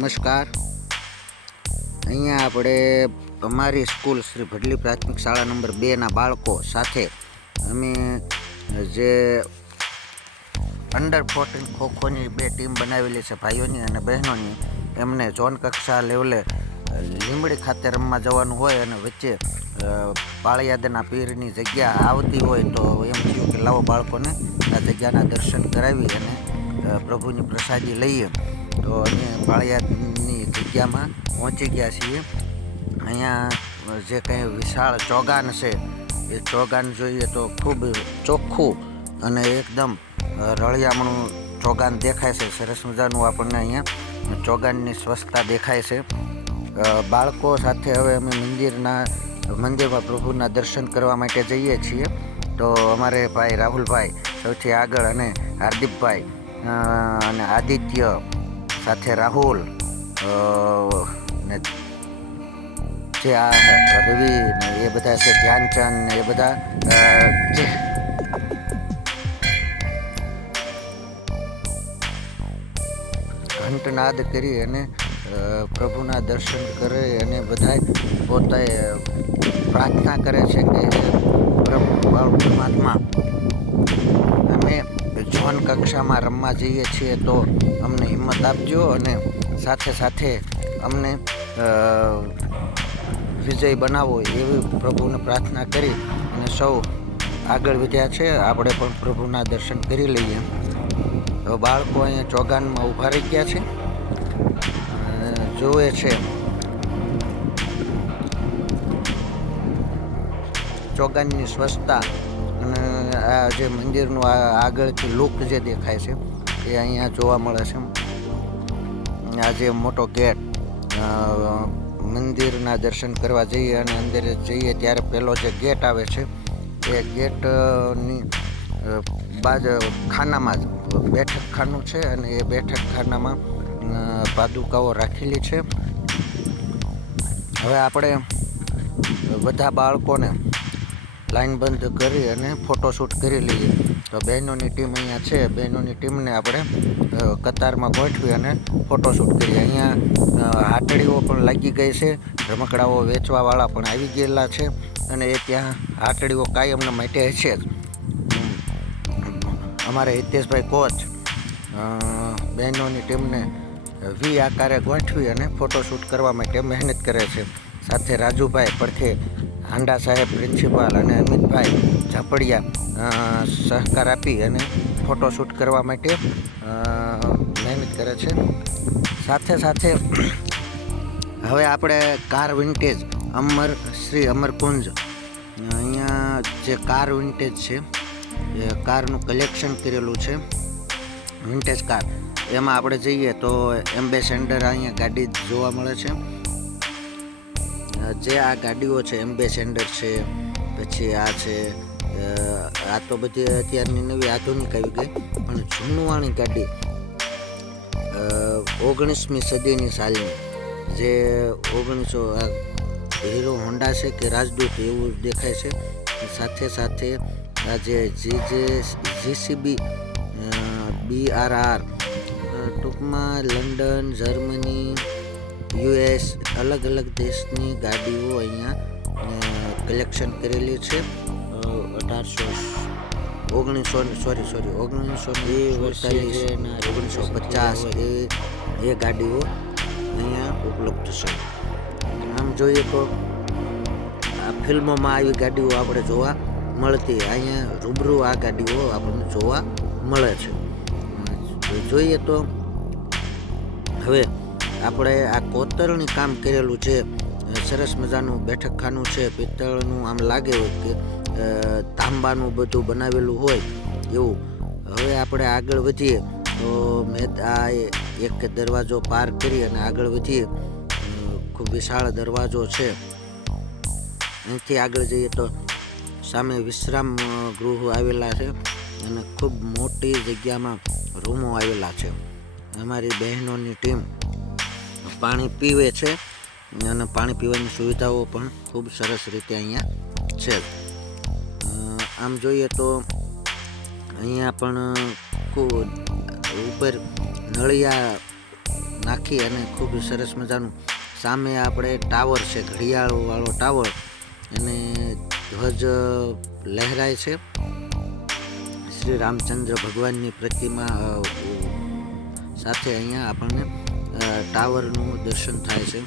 નમસ્કાર. અહીંયા આપણે અમારી સ્કૂલ શ્રી ભડલી પ્રાથમિક શાળા નંબર બેના બાળકો સાથે અમે જે અંડર ફોર્ટીન ખોખોની બે ટીમ બનાવેલી છે ભાઈઓની અને બહેનોની. એમને ઝોન કક્ષા લેવલે લીંબડી ખાતે રમવા જવાનું હોય અને વચ્ચે પાળિયાદના પીરની જગ્યા આવતી હોય તો એમ થયું કે લાવો બાળકોને આ જગ્યાના દર્શન કરાવી અને પ્રભુની પ્રસાદી લઈએ. તો અમે પાળિયાદની જગ્યામાં પહોંચી ગયા છીએ. અહીંયા જે કંઈ વિશાળ ચોગાન છે, એ ચોગાન જોઈએ તો ખૂબ ચોખ્ખું અને એકદમ રળિયામણું ચોગાન દેખાય છે. સરસ મજાનું આપણને અહીંયા ચોગાનની સ્વચ્છતા દેખાય છે. બાળકો સાથે હવે અમે મંદિરના, મંદિરમાં પ્રભુના દર્શન કરવા માટે જઈએ છીએ. તો અમારે ભાઈ રાહુલભાઈ સૌથી આગળ અને હાર્દિકભાઈ અને આદિત્ય સાથે રાહુલ ને જે આ રવિ ને એ બધા છે, ધ્યાનચંદ ને એ બધા ઘંટનાદ કરી અને પ્રભુના દર્શન કરે અને બધા પોતે પ્રાર્થના કરે છે કે પ્રભુ પરમાત્મા, અમે જોન કક્ષામાં રમવા જઈએ છીએ તો અમને હિંમત આપજો અને સાથે સાથે અમને વિજય બનાવો એવી પ્રભુને પ્રાર્થના કરી અને સૌ આગળ વધ્યા છે. આપણે પણ પ્રભુના દર્શન કરી લઈએ. તો બાળકો અહીંયા ચોગાનમાં ઊભા રહી ગયા છે. જોવે છે. ચોગાનની સ્વચ્છતા આ જે મંદિરનું આ આગળથી લુક જે દેખાય છે, એ અહીંયા જોવા મળે છે. આ જે મોટો ગેટ મંદિરના દર્શન કરવા જઈએ અને અંદર જઈએ ત્યારે પહેલો જે ગેટ આવે છે, એ ગેટની બાજુ, ખાનામાં જ બેઠક ખાનું છે અને એ બેઠક ખાનામાં પાદુકાઓ રાખેલી છે. હવે આપણે બધા બાળકોને લાઈન બંધ કરી અને ફોટોશૂટ કરી લઈએ. તો બહેનોની ટીમ અહીંયા છે. બહેનોની ટીમને આપણે કતારમાં ગોઠવી અને ફોટોશૂટ કરીએ. અહીંયા હાટડીઓ પણ લાગી ગઈ છે. રમકડાઓ વેચવાવાળા પણ આવી ગયેલા છે અને એ ત્યાં હાટડીઓ કાયમના માટે છે જ. અમારે હિતેશભાઈ કોચ બહેનોની ટીમને વી આકારે ગોઠવી અને ફોટોશૂટ કરવા માટે મહેનત કરે છે. સાથે રાજુભાઈ પડખે હાંડા સાહેબ, પ્રિન્સિપાલ અને અમિતભાઈ ઝાપડિયા સહકાર આપી અને ફોટોશૂટ કરવા માટે મહેનત કરે છે. સાથે સાથે હવે આપણે કાર વિન્ટેજ, અમર, શ્રી અમરકુંજ અહીંયા જે કાર વિન્ટેજ છે, એ કારનું કલેક્શન કરેલું છે, વિન્ટેજ કાર. એમાં આપણે જઈએ તો એમ્બેસેન્ડર અહીંયા ગાડી જોવા મળે છે. જે આ ગાડીઓ છે, એમ્બેસેન્ડર છે, પછી આ છે આ તો બધી અત્યારની નવી આધુનિક આવી ગઈ, પણ જૂનવાણી ગાડી ઓગણીસમી સદીની સાલની, જે ઓગણીસો હીરો હોન્ડા છે કે રાજદૂત એવું દેખાય છે, સાથે સાથે આ જે જે જીસીબી બી આર આર ટૂંકમાં લંડન, જર્મની યુએસ અલગ અલગ દેશની ગાડીઓ અહીંયા કલેક્શન કરેલી છે. અઢારસો ઓગણીસો સોરી સોરી ઓગણીસો અડતાલીસ ઓગણીસો પચાસ એ એ ગાડીઓ અહીંયા ઉપલબ્ધ છે. આમ જોઈએ તો આ ફિલ્મોમાં આવી ગાડીઓ આપણે જોવા મળતી અહીંયા રૂબરૂ આ ગાડીઓ આપણને જોવા મળે છે. જોઈએ તો આપણે આ કોતરણી કામ કરેલું છે સરસ મજાનું બેઠકખાનું છે, પિત્તળનું આમ લાગે કે તાંબાનું બધું બનાવેલું હોય એવું. હવે આપણે આગળ વધીએ તો મેં આ એક દરવાજો પાર કરી અને આગળ વધીએ. ખૂબ વિશાળ દરવાજો છે. અહીંથી આગળ જઈએ તો સામે વિશ્રામ ગૃહ આવેલા છે અને ખૂબ મોટી જગ્યામાં રૂમો આવેલા છે. અમારી બહેનોની ટીમ પાણી પીવે છે. અને પાણી પીવાની સુવિધાઓ પણ ખૂબ સરસ રીતે અહીંયા છે. આમ જોઈએ તો અહીંયા પણ ખૂબ ઉપર નળિયા નાખી અને ખૂબ સરસ મજાનું સામે આપણે ટાવર છે, ઘડિયાળવાળો ટાવર. અને ધ્વજ લહેરાય છે. શ્રી રામચંદ્ર ભગવાનની પ્રતિમા સાથે અહીંયા આપણને ટાવરનું દર્શન થાય છે.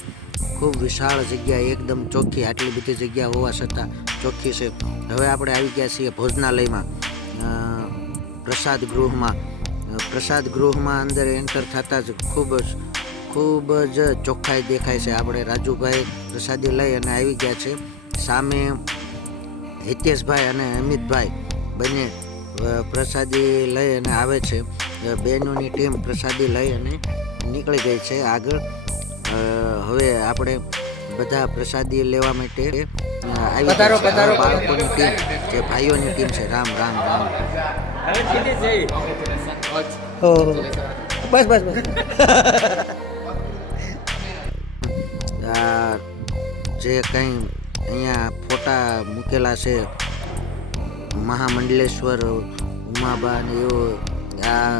ખૂબ વિશાળ જગ્યા, એકદમ ચોખ્ખી, આટલી બધી જગ્યા હોવા છતાં ચોખ્ખી છે. હવે આપણે આવી ગયા છીએ ભોજનાલયમાં. પ્રસાદ ગૃહમાં. પ્રસાદ ગૃહમાં અંદર એન્ટર થતાં જ ખૂબ જ ખૂબ જ ચોખ્ખાઈ દેખાય છે. આપણે રાજુભાઈ પ્રસાદી લઈ અને આવી ગયા છે. સામે હિતેશભાઈ અને અમિતભાઈ બંને પ્રસાદી લઈ અને આવે છે. બહેનોની ટીમ પ્રસાદી લઈ અને નીકળી ગઈ છે આગળ. હવે આપણે બધા પ્રસાદી લેવા માટે આવી બાળકોની ટીમ જે ભાઈઓની ટીમ છે. રામ રામ રામ. બસ બસ બસ. જે કંઈ અહીંયા ફોટા મૂકેલા છે મહામંડલેશ્વર ઉમાબા ને એવો આ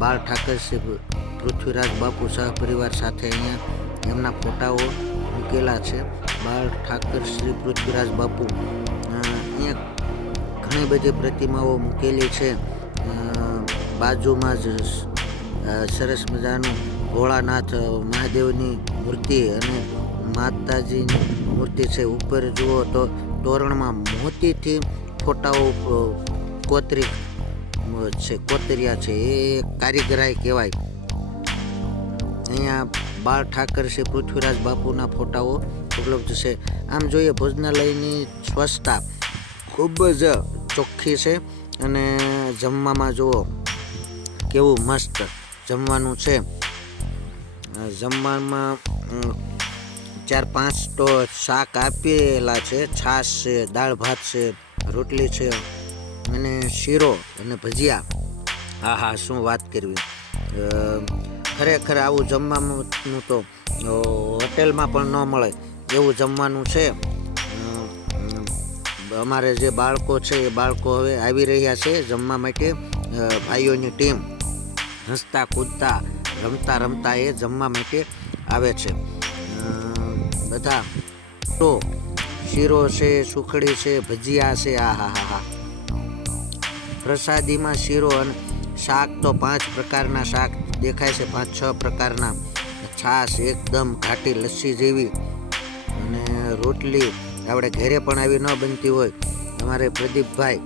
બાળ ઠાકર પૃથ્વીરાજ બાપુ સહ પરિવાર સાથે અહીંયા એમના ફોટાઓ મૂકેલા છે. બાળ ઠાકર શ્રી પૃથ્વીરાજ બાપુ. અહીંયા ઘણી બધી પ્રતિમાઓ મૂકેલી છે. બાજુમાં જ સરસ મજાનું ભોળાનાથ મહાદેવની મૂર્તિ અને માતાજીની મૂર્તિ છે. ઉપર જુઓ તો તોરણમાં મોતીથી ફોટાઓ કોતરી છે, કોતરિયા છે. એ કારીગરાઈ કહેવાય. અહીંયા બાળ ઠાકર છે, પૃથ્વીરાજ બાપુના ફોટાઓ ઉપલબ્ધ છે. આમ જોઈએ, ભોજનાલયની સ્વચ્છતા ખૂબ જ ચોખ્ખી છે અને જમવામાં જુઓ, કેવું મસ્ત જમવાનું છે. જમવામાં ચાર પાંચ તો શાક આપેલા છે, છાશ છે, દાળ ભાત છે, રોટલી છે અને શીરો અને ભજીયા. હા હા, શું વાત કરવી. ખરેખર આવું જમવાનું તો હોટેલમાં પણ ન મળે. એવું જમવાનું છે. અમારે જે બાળકો છે, એ બાળકો હવે આવી રહ્યા છે જમવા માટે. ભાઈઓની ટીમ હસતા કૂદતા, રમતા રમતા એ જમવા માટે આવે છે. બધા તો શીરો છે, સુખડી છે, ભજીયા છે, આ, હા હા હા. પ્રસાદીમાં શીરો અને શાક તો પાંચ પ્રકારના શાક દેખાય છે પાંચ છ પ્રકારના. છાશ એકદમ ઘાટી લસ્સી જેવી અને રોટલી આપણે ઘરે પણ આવી ન બનતી હોય. અમારે પ્રદીપભાઈ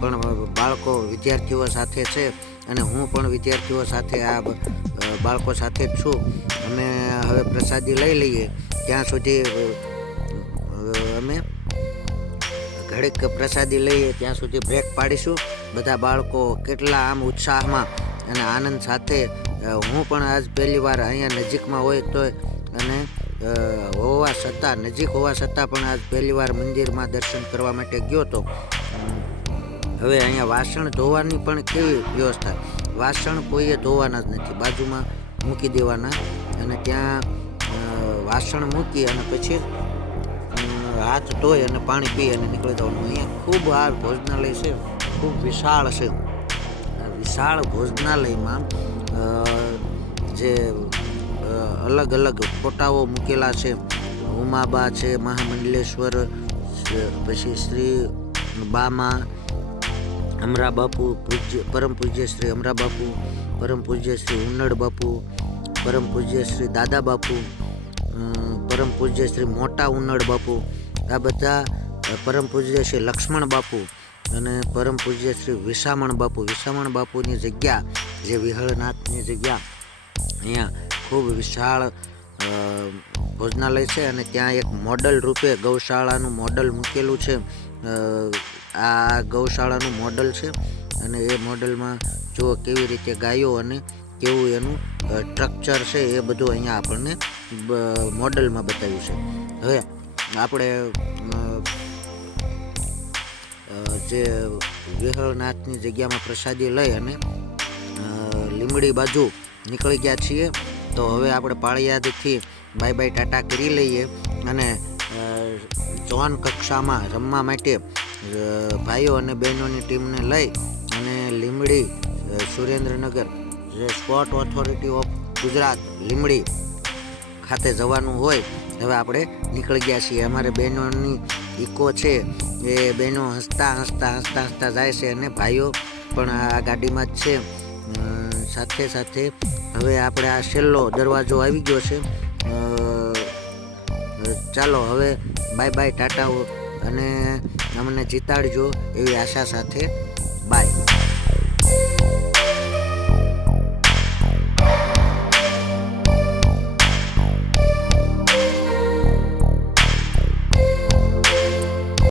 પણ બાળકો વિદ્યાર્થીઓ સાથે છે અને હું પણ વિદ્યાર્થીઓ સાથે આ બાળકો સાથે જ છું. અમે હવે પ્રસાદી લઈ લઈએ. ત્યાં સુધી અમે ઘડીક પ્રસાદી લઈએ. ત્યાં સુધી બ્રેક પાડીશું. બધા બાળકો કેટલા આમ ઉત્સાહમાં અને આનંદ સાથે હું પણ આજ પહેલી વાર અહીંયા નજીકમાં હોય તો, અને હોવા છતાં, નજીક હોવા છતાં પણ આજ પહેલી વાર મંદિરમાં દર્શન કરવા માટે ગયો તો. હવે અહીંયા વાસણ ધોવાની પણ કેવી વ્યવસ્થા? વાસણ કોઈએ ધોવાના જ નથી. બાજુમાં મૂકી દેવાના અને ત્યાં વાસણ મૂકી અને પછી હાથ ધોઈ અને પાણી પી અને નીકળી જવાનું. અહીંયા ખૂબ આ ભોજનાલય છે. ખૂબ વિશાળ છે. વિશાળ ભોજનાલયમાં જે અલગ અલગ ફોટાઓ મૂકેલા છે. ઉમાબા છે, મહામંડલેશ્વર પછી શ્રી બામા અમરા બાપુ પૂજ્ય, પરમ પૂજ્ય શ્રી અમરા બાપુ પરમ પૂજ્ય શ્રી ઉન્નડ બાપુ, પરમ પૂજ્ય શ્રી દાદા બાપુ પરમ પૂજ્ય શ્રી મોટા ઉન્નડ બાપુ, આ બધા પરમ પૂજ્ય શ્રી લક્ષ્મણ બાપુ અને પરમ પૂજ્ય શ્રી વિસામણ બાપુ. વિસામણ બાપુની જગ્યા, જે વિહળનાથની જગ્યા, અહીંયા ખૂબ વિશાળ ભોજનાલય છે અને ત્યાં એક મોડલ રૂપે ગૌશાળાનું મોડલ મૂકેલું છે. આ ગૌશાળાનું મોડલ છે અને એ મોડલમાં જો કેવી રીતે ગાયો અને કેવું એનું સ્ટ્રક્ચર છે એ બધું અહીંયા આપણને મોડલમાં બતાવ્યું છે. હવે આપણે જે વિહળનાથની જગ્યામાં પ્રસાદી લઈ અને લીમડી બાજુ નીકળી ગયા છીએ તો હવે આપણે પાળિયાદથી બાય બાય ટાટા કરી લઈએ અને અ, કક્ષામાં રમવા માટે ભાઈઓ અને બહેનોની ટીમને લઈ અને લીમડી સુરેન્દ્રનગર જે sport authority of Gujarat Limdi ખાતે જવાનું હોય હવે આપણે નીકળી ગયા છીએ. અમારે બહેનોની ઇકો છે, એ બહેનો હસતા હસતા હસતા હસતા જાય છે અને ભાઈઓ પણ આ ગાડીમાં જ છે. સાથે સાથે હવે આપણે આ છેલ્લો દરવાજો આવી ગયો છે. ચાલો હવે બાય બાય, ટાટાઓ અને અમને જીતાડજો એવી આશા સાથે. બાય.